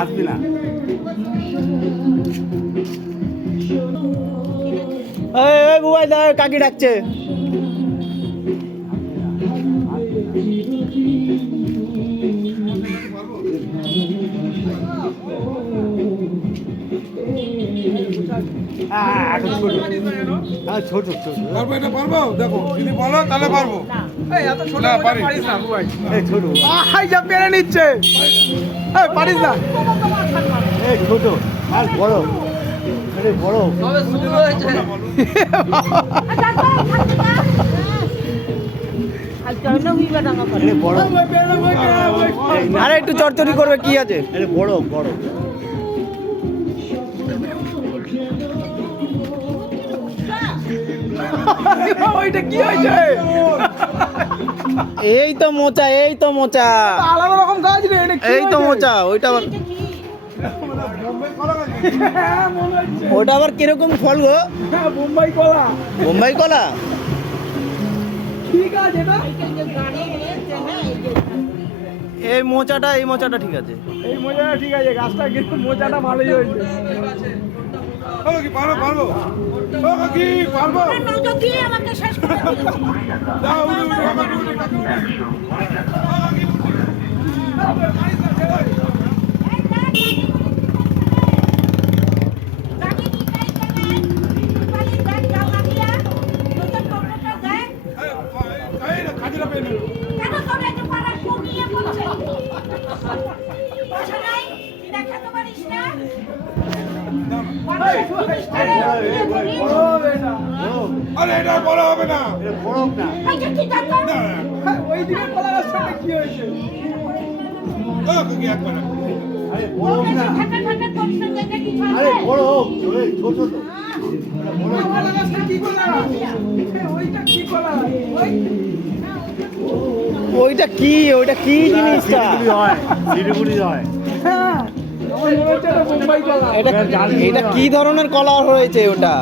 আসবি না। এই বুবাই দা কাকি ডাকছে। এখন ছোট, হ্যাঁ ছোট ছোট। পারবো এটা পারবো? দেখো যদি বলো তাহলে পারবো। এই এত ছোট না, মোজা পারি। পারিস না বুবাই। এই ছোট, হাই যা পেরে নিচ্ছে। এই পারিস না। এই ছোট আর বড়, আরে বড়। তবে শুরু হয়েছে। আরে বড়, আরে একটু চড়চড়ি করবে কি আছে? আরে বড় বড়। ওইটা কি হয়েছে? এই তো মোচা, এই তো মোচা, আলাদা রকম গাছ রে, এটা কি এই তো হয়েছে? মোচা। ওইটা আবার, হ্যাঁ, মনে হচ্ছে। ওটা আবার কিরকম ফল গো? হ্যাঁ, বোম্বাই কলা। বোম্বাই কলা? ঠিক আছে এটা। এই মোচাটা, এই মোচাটা ঠিক আছে। এই মোজাটা ঠিক আছে, গাছটা কিন্তু মোজাটা ভালোই হয়েছে। ও কি পারবো পারবো? ও কি পারবো? আমাকে শেষ করে দিয়েছি। দাও উঠে উঠে আমাকে উঠে কাকে উঠে। কাজিরা পেয়ে নেবো। আরে এটা বড় হবে না। এটা বড় না। না, হ্যাঁ, ওই দিকে কলা গাছটা কি হয়েছে? ও কি একবার। আরে বড় না। আরে বড় হোক, এই ছোট তো। কলা গাছটা কি কলা? ওইটা কি কলা? ওই ওইটা কি, ওইটা কি জিনিসটা? শিলিগুড়ি হয়, শিলিগুড়ি হয়। হ্যাঁ, আমার মনে হচ্ছে এটা বোম্বাই কলা। এটা এটা কি ধরনের কলা হয়েছে ওটা?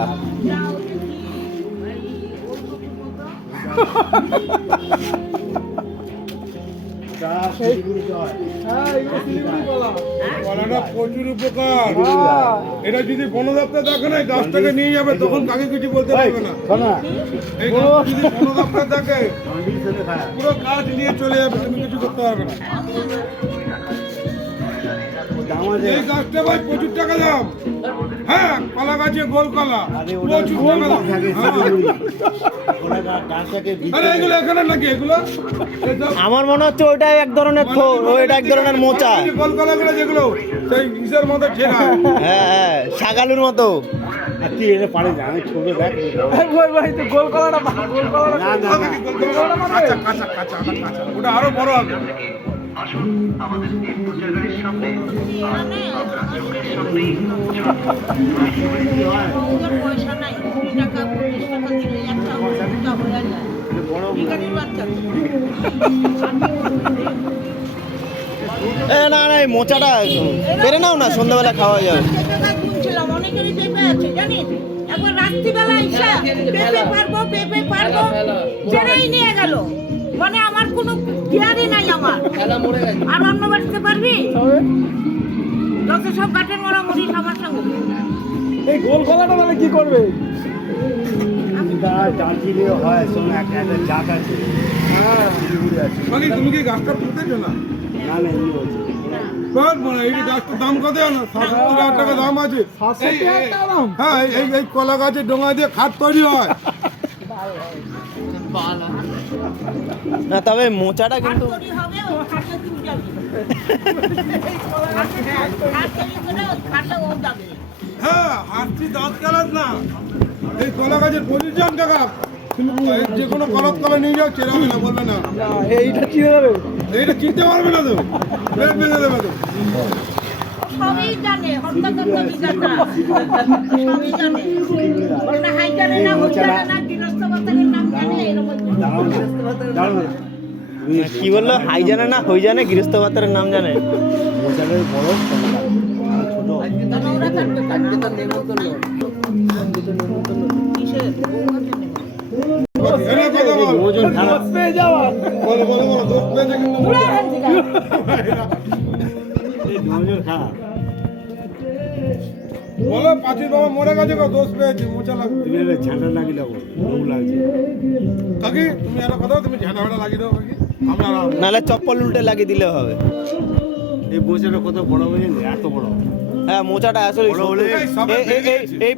তা শিলিগুড়ি হয়। হ্যাঁ, এগুলো শিলিগুড়ি কলা। কলাটা প্রচুর উপকার। হ্যাঁ। এটা যদি বন দপ্তর দেখে না গাছটাকে নিয়ে যাবে তখন কাকে কিছু বলতে এই, পারবে না। শোন না, এই গাছ যদি বন দপ্তর দেখে কন্ডিশনে খারাপ। পুরো গাছ নিয়ে চলে যাবে, তুমি কিছু করতে পারবে না। দাম আছে। এই গাছটা ভাই প্রচুর টাকা দাম। হ্যাঁ, কলা গাছে গোল কলা আরে ওটা প্রচুর গোল টাকা দাম। থাকে, হ্যাঁ। শিলিগুড়ি। ওরা গাছটাকে আরে এগুলো এখানে নাকি এগুলো? এসব আমার মনে হচ্ছে ওইটা এক ধরনের ওইটা এক ধরনের মোচা। গোল কলাগুলো যেগুলো সেই ইসের মতো ছেঁড়া। হ্যাঁ হ্যাঁ, শাগালুর মতো। আর তুই এটা পারে না, আমি ছোট দেখ। এই ভাই তো গোল কলাটা গোল কলাটা না না না, গোল কলাটা কাঁচা কাঁচা কাঁচা ওটা কাঁচা। ওটা আরো বড় হবে। পয়সা নাই, 20 টাকা 25 টাকা দিলে একটা মোটা হয়ে যায়। এটা বড় ভিখারির বাচ্চা। এ না না, এই মোচাটা পেরে নাও না, সন্ধ্যাবেলা খাওয়া যাবে। পেঁপে গাছ বুনছিলাম, অনেকেরই পেঁপে আছে জানিস। একবার রাত্রিবেলা এসে পেঁপে পারবো ছেড়েই নিয়ে গেল। মানে আমার কোনো জ্ঞানই নাই আমার। আর অন্য বাড়িতে পারবি? যত সব গাছের মোড়া মুড়ি আমার সঙ্গে। এই গোল কলাটা মানে কি করবে? দার্জিলিং হয়, শোন একটা জাত আছে। হ্যাঁ, শিলিগুড়ি আছে। মানে তুমি কি গাছটা পুঁতেছো না? না না, এমনি হচ্ছে। বল মানে এই গাছটার দাম কত জানো? 70,000 টাকা দাম আছে। 700 টাকা দাম? হ্যাঁ, এই কলা গাছের ডোঙা দিয়ে খাট তৈরি হয়। না তবে মোচাটা কিন্তু তৈরি হবে, ও খাটে তুই যাবি। খাট তৈরি করে ও খাটে ও যাবে। হ্যাঁ, হাঁটছি দাঁত কালার না। এই কলা গাছের 25 টাকা। তুমি যে কোনো কলার কলা নিয়ে যাও, চেরাবে না, বলবে না। না, এইটা চিনে যাবে। এইটা চিনতে পারবে না তো, ভেঙে দেবে তো। সবই জানে, হত্যাকাণ্ড বিধাতা। সবই জানে। ওটা হাই জানে না, হুই জানে না, গৃহস্থ বাতারের নাম জানে, এরকম। দাঁড়াও, কি বললো? হাই জানে না, হই জানে, গৃহস্থ ভাতারের নাম জানে। মোচাটাই বড়, ছোট। কেন ওরা থাকবে? কালকে তো নেমন্তন্ন। কিসের? এনে কথা বল। ওজন খারাপ। পেয়ে যাওয়া। বলো বলো বলো, দুধ পেয়েছে কিন্তু মোটা। বলো পাঁচির বাবা মরে গেছে গো, দোষ পেয়েছি, মোচা লাগবে। কাকি তুমি একটা কথা, তুমি ঝাঁটা ফাটা লাগিয়ে দাও কাকি, আমরা আরাম। নাহলে চপ্পল উল্টে লাগিয়ে দিলে হবে। এই বোঝাটা কত বড় হয়ে এত বড়। হ্যাঁ মোচাটা আসলে বড় হলে এই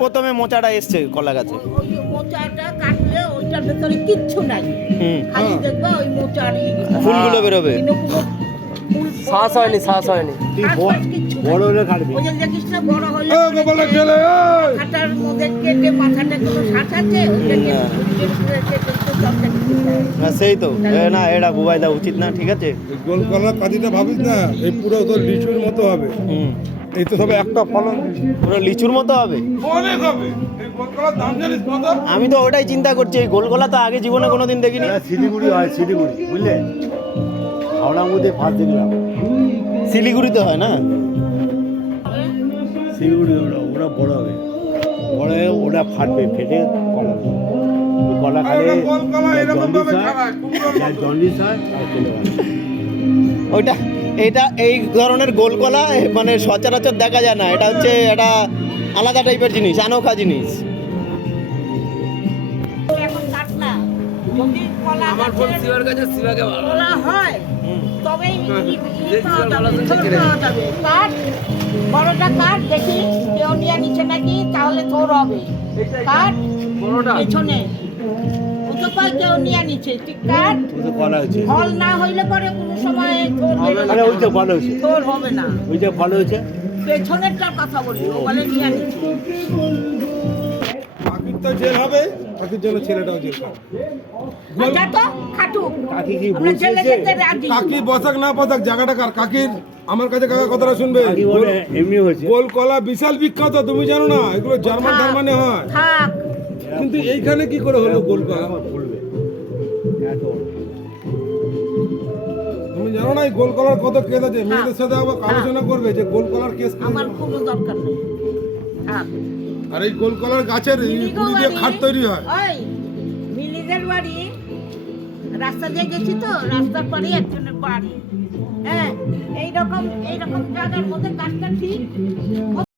প্রথমে মোচাটা এসছে কলা গাছে। ওই মোচাটা কাটলে ওইটার ভেতরে কিচ্ছু নাই, হুম খালি দেখবা ওই মোচারই ফুলগুলো বেরোবে। কিন্তু কোনো ফুল শ্বাস হয়নি, শ্বাস হয়নি। কিচ্ছু নাই। বড় হলে কাটবে। ওই যে দেখিস না বড় হলে ও গোপালের ছেলে, এই! মাথাটার মধ্যে কেটে মাথাটা কোনো শ্বাস আছে ওইটাকে হ্যাঁ সেই তো না, এটা বুবাই দেওয়া উচিত না, ঠিক আছে। এই গোল কলার কাঠিটা ভাবিস না, এই পুরো তো লিচুর মতো হবে। হুম এই তো সবে একটা ফলন দিচ্ছে। পুরো লিচুর মতো হবে। অনেক হবে। এই গোল কলার দাম জানিস কত? আমি তো ওটাই চিন্তা করছি, এই গোলগোলা তো আগে জীবনে কোনোদিন দেখিনি। এটা শিলিগুড়ি হয়, শিলিগুড়ি বুঝলে, হাওড়ার মধ্যে ফার্স্ট দেখলাম। শিলিগুড়িতে হয় না? শিলিগুড়ি ওরা বড় হবে, বড় হয়ে ওরা ফাটবে, ফেটে কলা হবে। ওই কলা খালে ওরা গোল কলা এরকম ভাবে জন্ডিস হয়, খায়, কুমড়োর যার মতো। জন্ডিস হয় তার খেতে পারে। ওইটা এই ধরনের গোলগোলা মানে সচরাচর দেখা যায় না, এটা হচ্ছে একটা আলাদা টাইপের জিনিস, অনোখা জিনিস। এখন কাটলা যদি কলা আমার ফোন শিবার কাছে, শিবাকে ভালো। কলা হয় তবেই পাওয়া যাবে, থোড় পাওয়া যাবে। কাট বড়টা কাট, দেখি কেউ নিয়ে নিচ্ছে নাকি, তাহলে তোর হবে। কাট বড়টা পেছনে ও তো কয় কেউ নিয়ে নিচ্ছে, তুই কাট। ওই তো কলা হয়েছে, ফল না হইলে পরে কোনো সময় তোর বেরোবে আরে ওই তো না। ভালো হয়েছে, তোর হবে না, ওই যে ভালো হয়েছে। পেছনেরটার কথা বলি, ও বলে নিয়ে নিচ্ছে। পাখির তো জেল হবে, পাখির জন্য ছেলেটাও জেল খাবে। আচ্ছা তো খাটুক, কাকি কি আমরা ছেলে বলছে? যেতে রাজি। কাকি বসাক না বসাক জায়গাটা কার? কাকির আমার কাছে কাকা কথাটা শুনবে। কাকি বলে এমনি হয়েছে। গোল কলা বিশাল বিখ্যাত, তুমি জানো না? এগুলো জার্মান জার্মানে হয়, থাক কিন্তু এইখানে কি করে হলো গোল কলা? আমার বলবে এত বড়। তুমি জানো না এই গোল কলার কত কেস আছে? মেয়েদের সাথে আবার আলোচনা করবে যে গোল কলার কেস কি? আমার কোনো দরকার নেই, থাক। আর এই গোল কলার গাছের কুড়ি দিয়ে খাট তৈরি হয়। ওই মিলিদের বাড়ি রাস্তা দিয়ে গেছি তো, রাস্তার পরে একজনের বাড়ি। হ্যাঁ এইরকম জায়গার মধ্যে কাটটা ঠিক